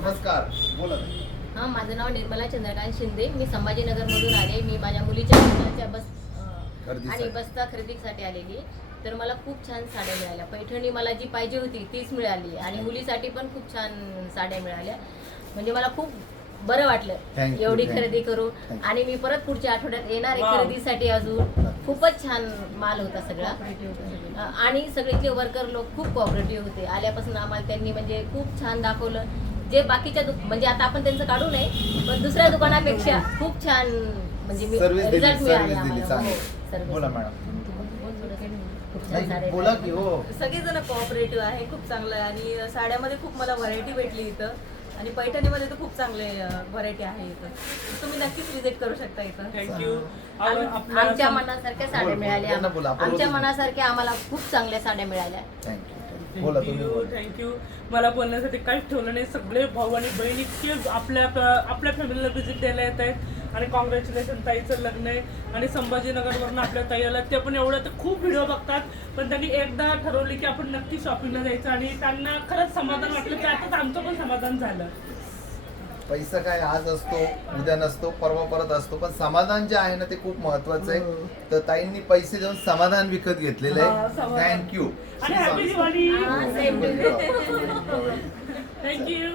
नमस्कार, बोला. हां, माझं नाव निर्मला चंद्रकांत शिंदे. मी संभाजीनगरमधून आले. मी माझ्या मुलीच्या लग्नाच्या आणि बस्ता खरेदीसाठी आलेली. तर मला खूप छान साड्या मिळाल्या. पैठणी मला जी पाहिजे होती तीच मिळाली आणि मुलीसाठी पण खूप छान साड्या मिळाल्या. म्हणजे मला खूप बरं वाटलं एवढी खरेदी करून. आणि मी परत पुढच्या आठवड्यात येणार आहे खरेदीसाठी. अजून खूपच छान माल होता सगळा आणि सगळीचे वर्कर लोक खूप कोऑपरेटिव्ह होते. आल्यापासून आम्हाला त्यांनी म्हणजे खूप छान दाखवलं. जे बाकीच्या म्हणजे आता आपण त्यांचं काढू नये, पण दुसऱ्या दुकानापेक्षा खूप छान म्हणजे रिझल्ट मिळाले आम्हाला. बोला मॅडम. खूप छान साड्या बोला की हो. सगळेजण कोऑपरेटिव्ह आहे, खूप चांगलं आहे. आणि साड्यामध्ये खूप मला व्हरायटी भेटली इथं. आणि पैठणीमध्ये तर खूप चांगले व्हरायटी आहे इथं. तुम्ही नक्कीच विजिट करू शकता इथं. थँक्यू. आमच्या मनासारख्या साड्या मिळाल्या. आमच्या मनासारख्या आम्हाला खूप चांगल्या साड्या मिळाल्या. बोला तुम्ही. थँक्यू. मला बोलण्यासाठी काहीच ठेवलं नाही. सगळे भाऊ आणि बहीण इतके आपल्या फॅमिलीला व्हिजिट द्यायला येत आहेत. आणि कॉंग्रॅच्युलेशन, ताईचं लग्न आहे. आणि संभाजीनगरवरून आपल्या ताई आल्या. ते पण एवढं तर खूप व्हिडिओ बघतात, पण त्यांनी एकदा ठरवले की आपण नक्की शॉपिंगला जायचं. आणि त्यांना खरंच समाधान वाटलं की आताच आमचं पण समाधान झालं. पैसा काय आज असतो, उद्या नसतो, परवा परत असतो, पण समाधान जे आहे ना ते खूप महत्वाचं आहे. तर ताईंनी पैसे देऊन समाधान विकत घेतलेलं आहे. थँक्यू. आणि हॅपी दिवाळी. सेम. थँक्यू.